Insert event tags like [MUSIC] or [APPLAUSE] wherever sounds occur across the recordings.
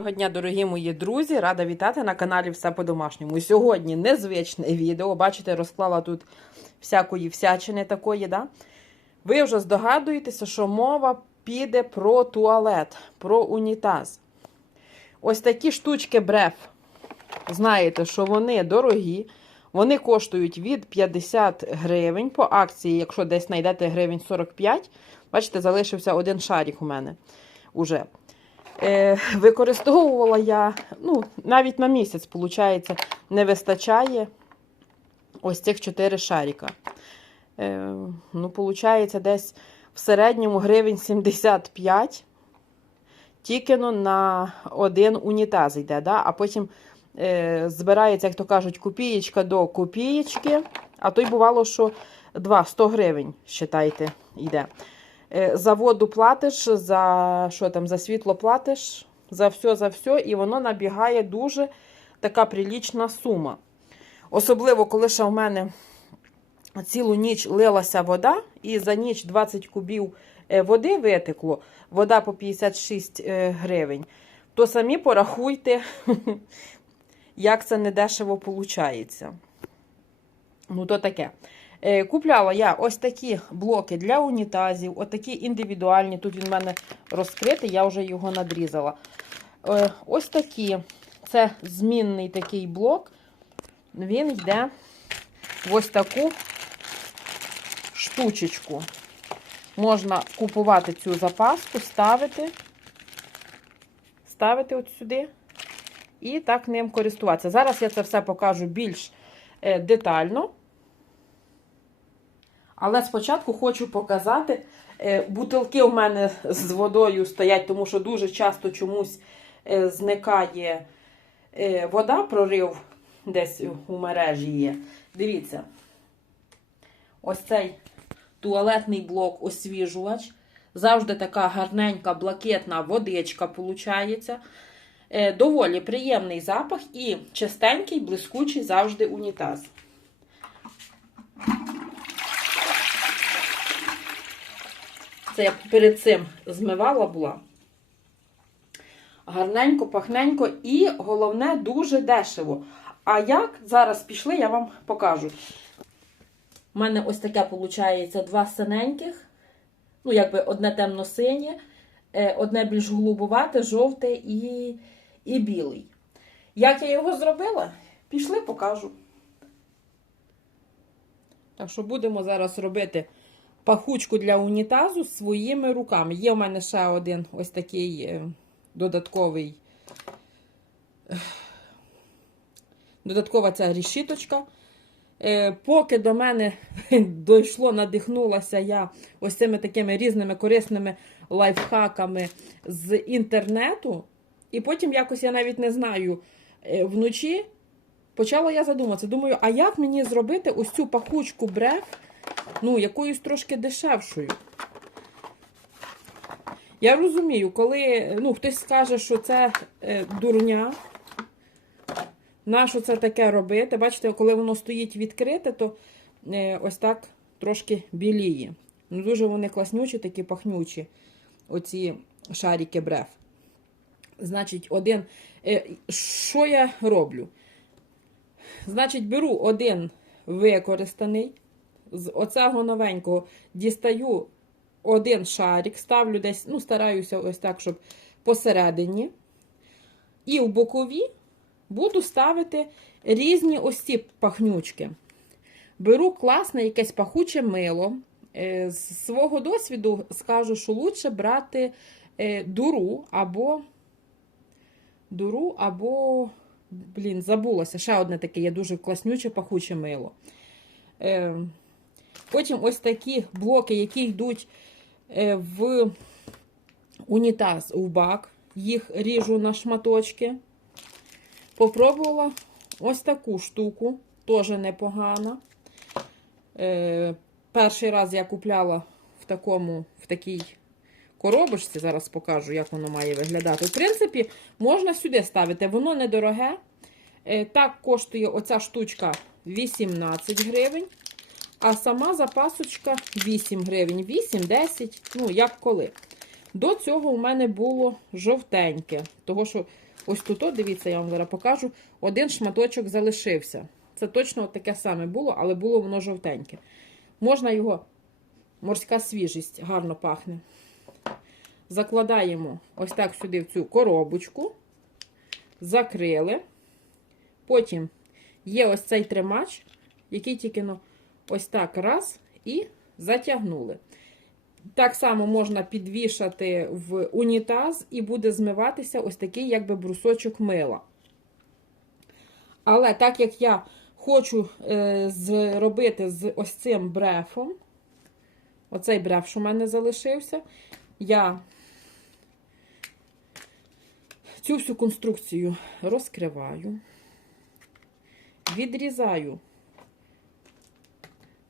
Доброго дня, дорогі мої друзі! Рада вітати на каналі Все по-домашньому. Сьогодні незвичне відео. Бачите, розклала тут всякої всячини такої, да? Ви вже здогадуєтеся, що мова піде про туалет, про унітаз. Ось такі штучки бреф. Знаєте, що вони дорогі. Вони коштують від 50 гривень по акції, якщо десь знайдете гривень 45. Бачите, залишився один шарик у мене уже. Е, використовувала я, ну, навіть на місяць, виходить, не вистачає ось цих 4 шарика. Е, ну, виходить, десь в середньому гривень 75 тільки ну, на один унітаз йде, да? а потім е, збирається, як то кажуть, копієчка до копієчки, а то й бувало, що 2 100 гривень, вважайте, йде. Е, За воду платиш, за що там, за світло платиш, за все, за все, і воно набігає дуже така прилічна сума. Особливо, коли ще в мене цілу ніч лилася вода, і за ніч 20 кубів е, води витекло, вода по 56 е, гривень, то самі порахуйте, [LAUGHS] як це недешево виходить. Ну, то таке. Е, Купляла я ось такі блоки для унітазів, отакі індивідуальні. Тут він в мене розкритий, я вже його надрізала. Е, Ось такі. Це змінний такий блок. Він йде в ось таку штучечку. Можна купувати цю запаску, ставити, ставити от сюди і так ним користуватися. Зараз я це все покажу більш е, детально. Але спочатку хочу показати, е, бутилки у мене з водою стоять, тому що дуже часто чомусь е, зникає е, вода, прорив десь у мережі є. Дивіться, ось цей туалетний блок освіжувач. Завжди така гарненька, блакитна водичка виходить. Доволі приємний запах і чистенький, блискучий завжди унітаз. Це я перед цим змивала була. Гарненько, пахненько і головне, дуже дешево. А як зараз пішли, я вам покажу. У мене ось таке, виходить, два синеньких. Ну, якби одне темно-синє, одне більш голубувате, жовте і, і білий. Як я його зробила? Пішли, покажу. Так що будемо зараз робити пахучку для унітазу своїми руками. Є у мене ще один ось такий е, додатковий, додаткова ця рішіточка. Е, Поки до мене [LAUGHS] дійшло, надихнулася я ось цими такими різними корисними лайфхаками з інтернету. І потім якось я навіть не знаю, е, вночі почала я задуматися. Думаю, а як мені зробити ось цю пахучку бреф? Ну, якоюсь трошки дешевшою. Я розумію, коли ну, хтось скаже, що це е, дурня, нащо це таке робити? Бачите, коли воно стоїть відкрите, то е, ось так трошки біліє. Ну, Дуже вони класнючі, такі пахнючі, оці шарики бреф. Значить, один. Е, що я роблю? Значить, беру один використаний з оцього новенького дістаю один шарик, ставлю десь, ну, стараюся ось так, щоб посередині. І в бокові буду ставити різні ось ці пахнючки. Беру класне якесь пахуче мило. Е, з свого досвіду скажу, що лучше брати е, дуру або дуру, або, блін, забулося. Ще одне таке є дуже класнюче пахуче мило. Потім ось такі блоки, які йдуть е, в унітаз в бак. Їх ріжу на шматочки. Попробувала ось таку штуку, теж непогана. Е, перший раз я купляла в такому, в такій коробочці, зараз покажу, як воно має виглядати. В принципі, можна сюди ставити, воно недороге. Е, так коштує оця штучка 18 гривень. А сама запасочка 8 гривень, 8-10, ну, як коли. До цього у мене було жовтеньке, того що ось тут, дивіться, я вам зараз покажу. Один шматочок залишився. Це точно таке саме було, але було воно жовтеньке. Можна його, морська свіжість, гарно пахне. Закладаємо ось так сюди в цю коробочку, закрили. Потім є ось цей тримач, який тільки ну, ось так раз і затягнули. Так само можна підвішати в унітаз і буде змиватися ось такий, якби брусочок мила. Але так як я хочу е, зробити з ось цим брефом, оцей бреф, що в мене залишився, я цю всю конструкцію розкриваю, відрізаю,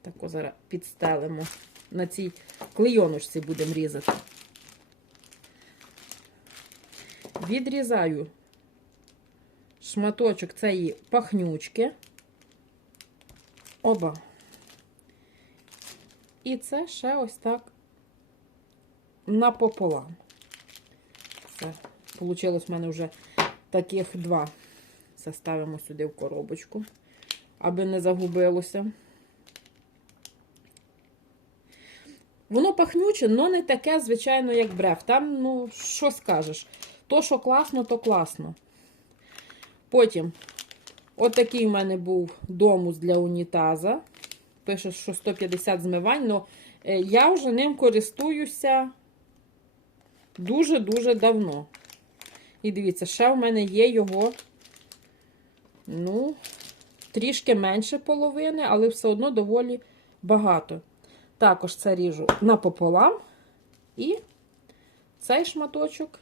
так ось зараз підстелимо. На цій клейоночці будемо різати. Відрізаю шматочок цієї пахнючки. Оба. І це ще ось так напополам. Все. Получилось в мене вже таких два. Це ставимо сюди в коробочку, аби не загубилося. Воно пахнюче, але не таке, звичайно, як бреф. Там, ну, що скажеш? То, що класно, то класно. Потім, отакий в мене був домус для унітаза. Пише, що 150 змивань, але я вже ним користуюся дуже-дуже давно. І дивіться, ще в мене є його, ну, трішки менше половини, але все одно доволі багато. Також це ріжу напополам. І цей шматочок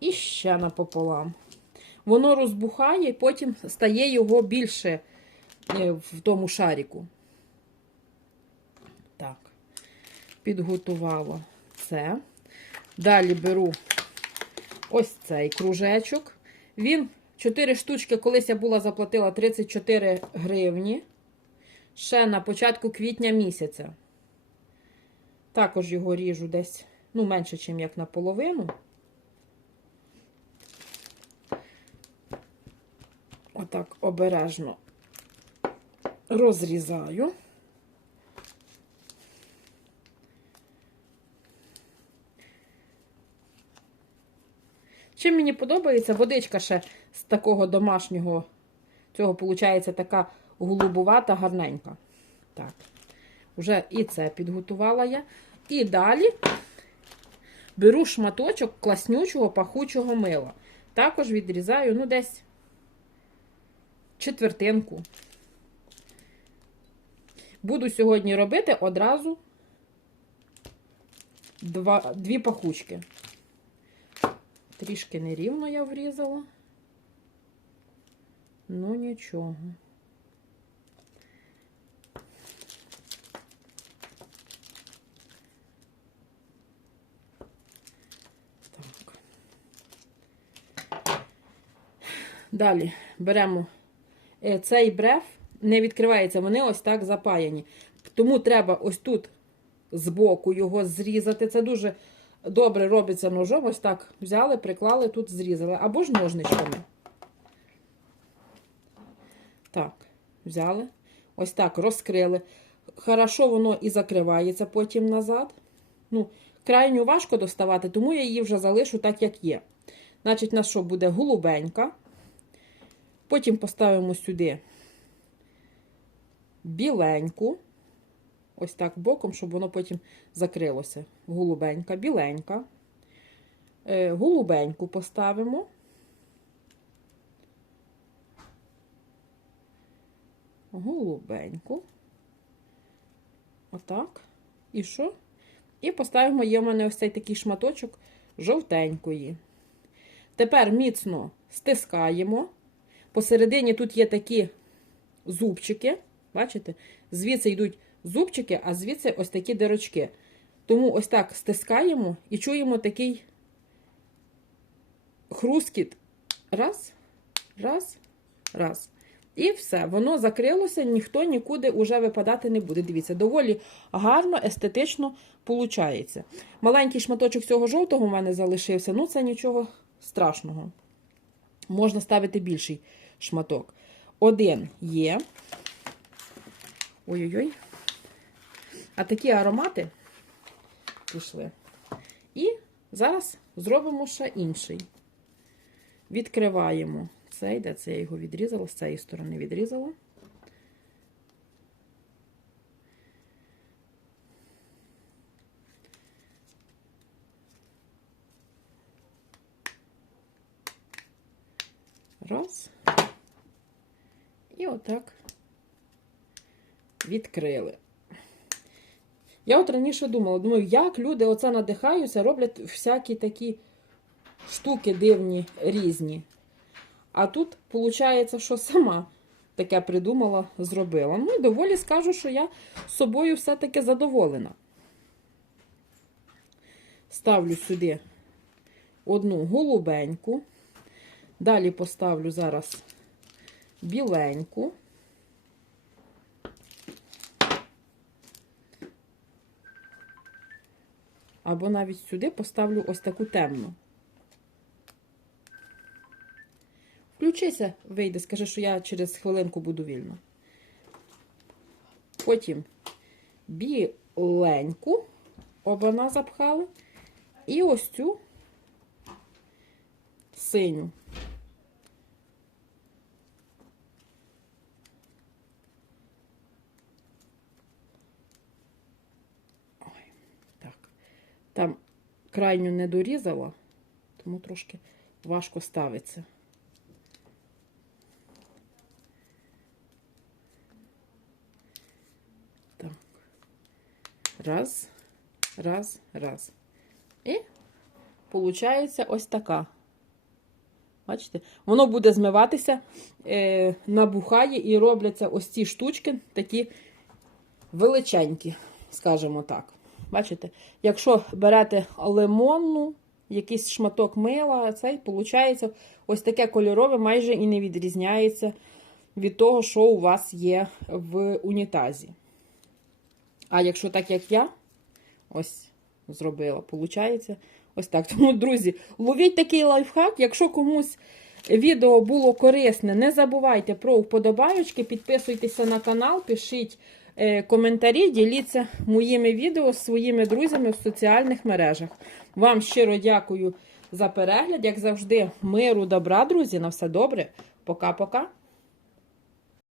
і ще напополам. Воно розбухає, і потім стає його більше е, в тому шаріку. Так, підготувала це. Далі беру ось цей кружечок. Він 4 штучки, колись я була заплатила 34 гривні. Ще на початку квітня місяця. Також його ріжу десь, ну, менше, ніж як наполовину. Отак обережно розрізаю. Чим мені подобається, водичка ще з такого домашнього, цього, виходить, така голубувата, гарненька. Так, вже і це підготувала я. І далі беру шматочок класнючого пахучого мила. Також відрізаю, ну, десь четвертинку. Буду сьогодні робити одразу два, дві пахучки. Трішки нерівно я врізала. Ну, нічого. Так. Далі беремо е, цей бреф, не відкривається, вони ось так запаяні. Тому треба ось тут збоку його зрізати. Це дуже добре робиться ножом. Ось так взяли, приклали, тут зрізали. Або ж ножничками. Так, взяли. Ось так розкрили. Хорошо воно і закривається потім назад. Ну, крайню важко доставати, тому я її вже залишу так, як є. Значить, у нас що буде голубенька. Потім поставимо сюди біленьку. Ось так боком, щоб воно потім закрилося. Голубенька, біленька. Е, голубеньку поставимо. Голубеньку. Отак. І що? І поставимо, є в мене ось цей такий шматочок жовтенької. Тепер міцно стискаємо. Посередині тут є такі зубчики. Бачите? Звідси йдуть зубчики, а звідси ось такі дирочки. Тому ось так стискаємо і чуємо такий хрускіт. Раз, раз, раз. І все, воно закрилося, ніхто нікуди вже випадати не буде. Дивіться, доволі гарно, естетично виходить. Маленький шматочок цього жовтого в мене залишився, ну це нічого страшного. Можна ставити більший шматок. Один є. Ой-ой-ой. А такі аромати пішли. І зараз зробимо ще інший. Відкриваємо цей, де це я його відрізала, з цієї сторони відрізала. Раз. Отак відкрили. Я от раніше думала, думаю, як люди оце надихаються, роблять всякі такі штуки дивні, різні. А тут, виходить, що сама таке придумала, зробила. Ну і доволі скажу, що я собою все-таки задоволена. Ставлю сюди одну голубеньку. Далі поставлю зараз біленьку. Або навіть сюди поставлю ось таку темну. Включися, вийде, скажи, що я через хвилинку буду вільна. Потім біленьку, обана запхали, і ось цю синю. Ой, так. Там крайню не дорізала, тому трошки важко ставиться. Так. Раз, раз, раз. І виходить ось така. Бачите? Воно буде змиватися, е, набухає і робляться ось ці штучки такі величенькі, скажімо так. Бачите? Якщо берете лимонну, якийсь шматок мила, цей, виходить, ось таке кольорове майже і не відрізняється від того, що у вас є в унітазі. А якщо так, як я, ось зробила, виходить ось так. Тому, друзі, ловіть такий лайфхак. Якщо комусь відео було корисне, не забувайте про вподобайочки, підписуйтеся на канал, пишіть коментарі, діліться моїми відео з своїми друзями в соціальних мережах. Вам щиро дякую за перегляд. Як завжди, миру, добра, друзі. На все добре. Пока-пока.